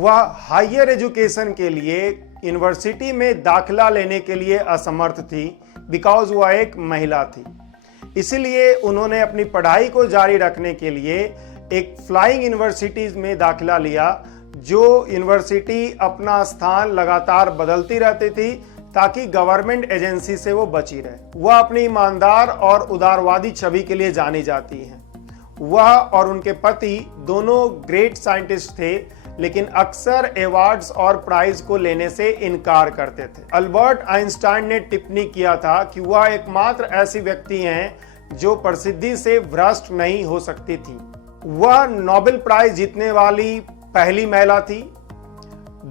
वह higher education के लिए यूनिवर्सिटी में दाखिला लेने के लिए असमर्थ थी बिकॉज वह एक महिला थी। इसलिए उन्होंने अपनी पढ़ाई को जारी रखने के लिए एक फ्लाइंग यूनिवर्सिटीज में दाखिला लिया, जो यूनिवर्सिटी अपना स्थान लगातार बदलती रहती थी ताकि गवर्नमेंट एजेंसी से वो बची रहे। वह अपनी ईमानदार और उदारवादी छवि के लिए जानी जाती हैं। वह और उनके पति दोनों ग्रेट साइंटिस्ट थे, लेकिन अक्सर अवार्ड्स और प्राइज को लेने से इनकार करते थे। अल्बर्ट आइंस्टाइन ने टिप्पणी किया था कि वह एकमात्र ऐसी व्यक्ति हैं जो प्रसिद्धि से भ्रष्ट नहीं हो सकती थी। वह नोबेल प्राइज जीतने वाली पहली महिला थी,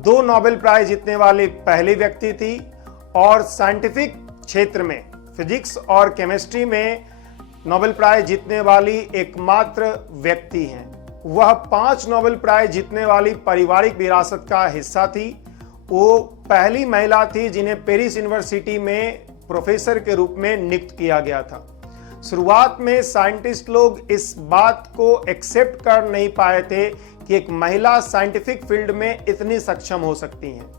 2 नोबेल प्राइज जीतने वाली पहली व्यक्ति थी और साइंटिफिक क्षेत्र में फिजिक्स और केमिस्ट्री में नोबेल प्राइज जीतने वाली एकमात्र व्यक्ति हैं। वह 5 नोबेल प्राइज जीतने वाली पारिवारिक विरासत का हिस्सा थी। वो पहली महिला थी जिन्हें पेरिस यूनिवर्सिटी में प्रोफेसर के रूप में नियुक्त किया गया था। शुरुआत में साइंटिस्ट लोग इस बात को एक्सेप्ट कर नहीं पाए थे कि एक महिला साइंटिफिक फील्ड में इतनी सक्षम हो सकती हैं।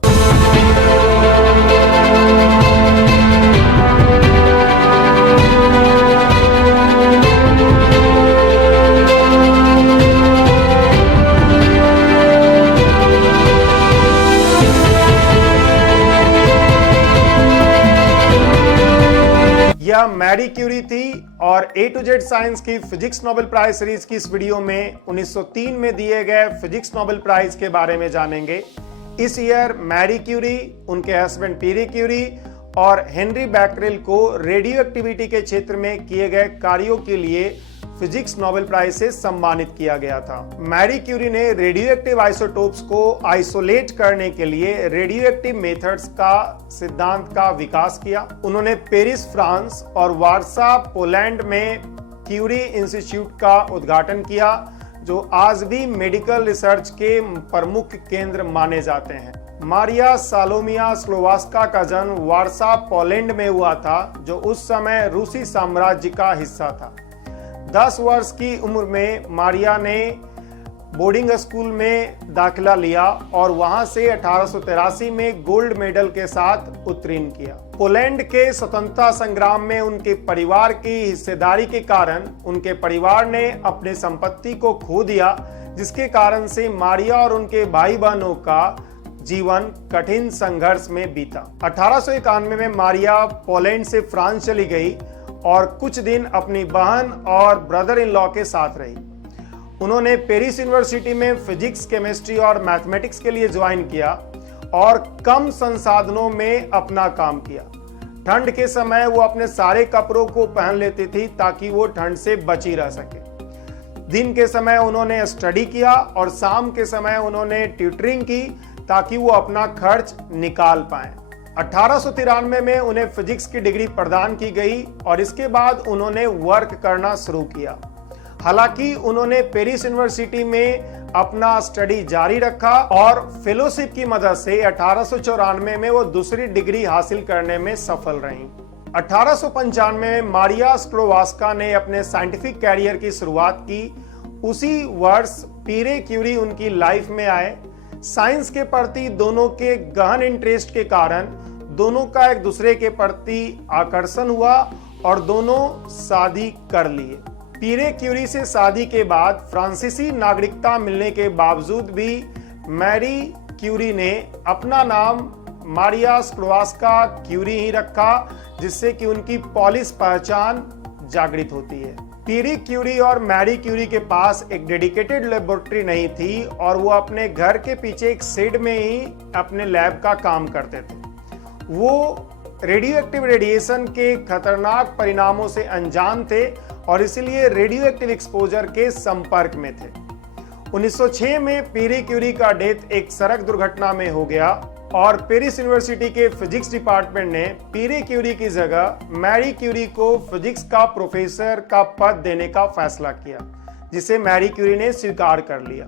यह मैरी क्यूरी थी और A to Z साइंस की फिजिक्स नोबेल प्राइज सीरीज की इस वीडियो में 1903 में दिए गए फिजिक्स नोबेल प्राइज के बारे में जानेंगे। इस ईयर मैरी क्यूरी, उनके हस्बैंड पीरी क्यूरी और हेनरी बैकरेल को रेडियो एक्टिविटी के क्षेत्र में किए गए कार्यों के लिए फिजिक्स नोबेल प्राइज से सम्मानित किया गया था। मैरी क्यूरी ने रेडियो एक्टिव आइसोटोप्स को आइसोलेट करने के लिए रेडियो एक्टिव मेथड्स का सिद्धांत का विकास किया। उन्होंने पेरिस फ्रांस और वार्सा पोलैंड में क्यूरी इंस्टीट्यूट का उद्घाटन किया, जो आज भी मेडिकल रिसर्च के प्रमुख केंद्र माने जाते हैं। मारिया सालोमिया स्लोवास्का का जन्म वार्सा पोलैंड में हुआ था, जो उस समय रूसी साम्राज्य का हिस्सा था। 10 वर्ष की उम्र में मारिया ने बोर्डिंग स्कूल में दाखिला लिया और वहां से 1883 में गोल्ड मेडल के साथ उत्तीर्ण किया। पोलैंड के स्वतंत्रता संग्राम में उनके परिवार की हिस्सेदारी के कारण उनके परिवार ने अपनी संपत्ति को खो दिया, जिसके कारण से मारिया और उनके भाई बहनों का जीवन कठिन संघर्ष में बीता। 1891 में मारिया पोलैंड से फ्रांस चली गई और कुछ दिन अपनी बहन और ब्रदर इन लॉ के साथ रही। उन्होंने पेरिस यूनिवर्सिटी में फिजिक्स, केमिस्ट्री और मैथमेटिक्स के लिए ज्वाइन किया और कम संसाधनों में अपना काम किया। ठंड के समय वो अपने सारे कपड़ों को पहन लेती थी ताकि वो ठंड से बची रह सके। दिन के समय उन्होंने स्टडी किया और शाम के समय उन्होंने ट्यूटरिंग की ताकि वो अपना खर्च निकाल पाएं। 1893 में उन्हें फिजिक्स की डिग्री प्रदान की गई और इसके बाद उन्होंने वर्क करना शुरू किया। हालांकि उन्होंने पेरिस यूनिवर्सिटी में अपना स्टडी जारी रखा और फेलोशिप की मदद से 1894 में वो दूसरी डिग्री हासिल करने में सफल रहीं। 1895 में मारिया स्क्लोवास्का ने अपने साइंटिफिक कैरियर की शुरुआत की। उसी वर्ष पीरे क्यूरी उनकी लाइफ में आए। साइंस के प्रति दोनों के गहन इंटरेस्ट के कारण दोनों का एक दूसरे के प्रति आकर्षण हुआ और दोनों शादी कर लिए। पीरे क्यूरी से शादी के बाद फ्रांसीसी नागरिकता मिलने के बावजूद भी मैरी क्यूरी ने अपना नाम मारिया स्क्लोवास्का क्यूरी ही रखा, जिससे कि उनकी पॉलिश पहचान जागृत होती है। पीरी क्यूरी और मैरी क्यूरी के पास एक डेडिकेटेड लेबोरेटरी नहीं थी और वो अपने घर के पीछे एक शेड में ही अपने लैब का काम करते थे। वो रेडियो एक्टिव रेडिएशन के खतरनाक परिणामों से अनजान थे और इसलिए रेडियो एक्टिव एक्सपोजर के संपर्क में थे। 1906 में पीरी क्यूरी का डेथ एक सड़क दुर्घटना में हो गया और पेरिस यूनिवर्सिटी के फिजिक्स डिपार्टमेंट ने पीरे क्यूरी की जगह मैरी क्यूरी को फिजिक्स का प्रोफेसर का पद देने का फैसला किया, जिसे मैरी क्यूरी ने स्वीकार कर लिया।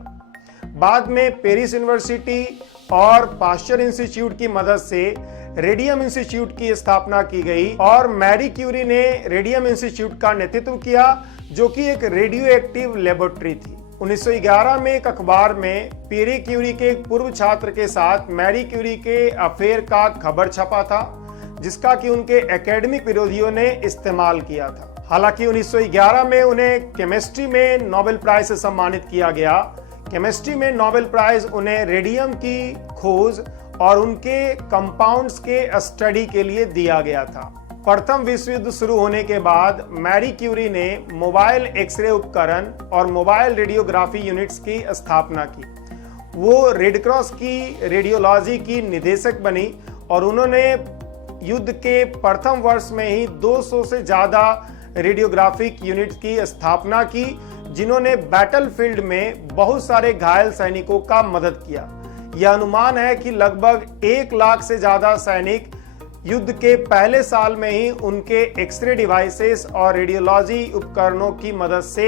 बाद में पेरिस यूनिवर्सिटी और पाश्चर इंस्टीट्यूट की मदद से रेडियम इंस्टीट्यूट की स्थापना की गई और मैरी क्यूरी ने रेडियम इंस्टीट्यूट का नेतृत्व किया, जो कि एक रेडियो एक्टिव लेबोरेटरी थी। 1911 में एक अखबार में पीरी क्यूरी के एक पूर्व छात्र के साथ मैरी क्यूरी के अफेयर का खबर छपा था, जिसका कि उनके एकेडमिक विरोधियों ने इस्तेमाल किया था। हालांकि 1911 में उन्हें केमिस्ट्री में नोबेल प्राइज से सम्मानित किया गया। केमिस्ट्री में नोबेल प्राइज उन्हें रेडियम की खोज और उनके कंपाउंड्स के स्टडी के लिए दिया गया था। प्रथम विश्व युद्ध शुरू होने के बाद मैरी क्यूरी ने मोबाइल एक्सरे उपकरण और मोबाइल रेडियोग्राफी यूनिट्स की स्थापना की। वो रेड क्रॉस की रेडियोलॉजी की निदेशक बनी और उन्होंने युद्ध के प्रथम वर्ष में ही 200 से ज्यादा रेडियोग्राफिक यूनिट की स्थापना की, जिन्होंने बैटलफील्ड में बहुत सारे घायल सैनिकों का मदद किया। यह अनुमान है कि लगभग 1 लाख से ज्यादा सैनिक युद्ध के पहले साल में ही उनके एक्सरे डिवाइसेस और रेडियोलॉजी उपकरणों की मदद से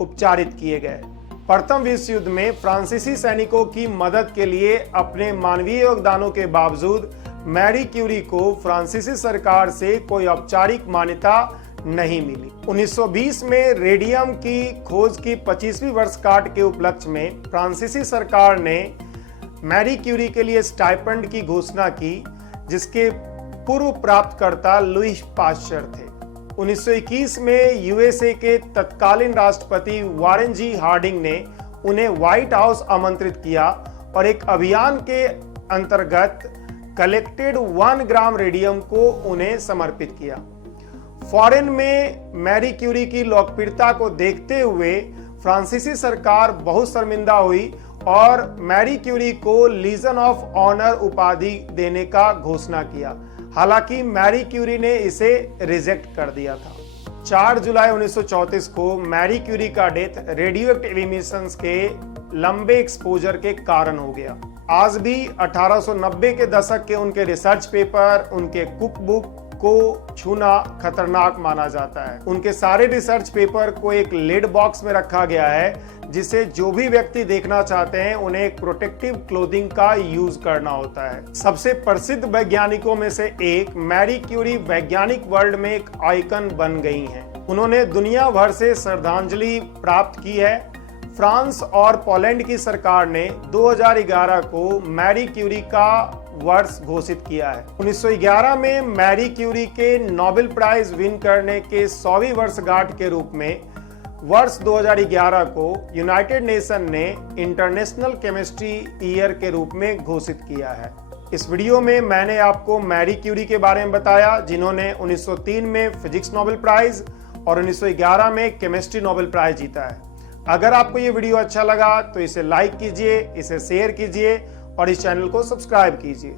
उपचारित किए गए। प्रथम विश्व युद्ध में फ्रांसीसी सैनिकों की मदद के लिए अपने मानवीय योगदानों के बावजूद मैरी क्यूरी को फ्रांसीसी सरकार से कोई औपचारिक मान्यता नहीं मिली। 1920 में रेडियम की खोज की 25वीं वर्षगांठ के उपलक्ष्य में फ्रांसीसी सरकार ने मैरी क्यूरी के लिए स्टाइपेंड की घोषणा की, जिसके पूर्व प्राप्तकर्ता लुईस पाश्चर थे। 1921 में यूएसए के तत्कालीन राष्ट्रपति वारेन जी हार्डिंग ने उन्हें व्हाइट हाउस आमंत्रित किया और एक अभियान के अंतर्गत कलेक्टेड 1 ग्राम रेडियम को उन्हें समर्पित किया। फॉरेन में मैरी क्यूरी की लोकप्रियता को देखते हुए फ्रांसीसी सरकार बहुत शर्मिंदा हुई और मैरी क्यूरी को लीजन ऑफ ऑनर उपाधि देने का घोषणा किया। हालांकि मैरी क्यूरी ने इसे रिजेक्ट कर दिया था। 4 जुलाई 1934 को मैरी क्यूरी का डेथ रेडियोएक्टिव इमिशंस के लंबे एक्सपोजर के कारण हो गया। आज भी 1890 के दशक के उनके रिसर्च पेपर, उनके कुकबुक को छूना खतरनाक माना जाता है। उनके सारे रिसर्च पेपर को एक लिड बॉक्स में रखा गया है, जिसे जो भी व्यक्ति देखना चाहते हैं उन्हें एक प्रोटेक्टिव क्लोथिंग का यूज करना होता है। सबसे प्रसिद्ध वैज्ञानिकों में से एक मैरी क्यूरी वैज्ञानिक वर्ल्ड में एक आइकन बन गई हैं। उन्होंने दुनिया भर से श्रद्धांजलि प्राप्त की है। फ्रांस और पोलैंड की सरकार ने 2011 को मैरी क्यूरी का वर्ष घोषित किया है। 1911 में मैरी क्यूरी के नोबेल प्राइज विन करने के 100वीं वर्षगांठ के रूप में वर्ष 2011 को यूनाइटेड नेशन ने इंटरनेशनल केमिस्ट्री ईयर के रूप में घोषित किया है। इस वीडियो में मैंने आपको मैरी क्यूरी के बारे में बताया, जिन्होंने 1903 में फिजिक्स नोबेल प्राइज और 1911 में केमिस्ट्री नोबेल प्राइज जीता है। अगर आपको ये वीडियो अच्छा लगा तो इसे लाइक कीजिए, इसे शेयर कीजिए और इस चैनल को सब्सक्राइब कीजिए।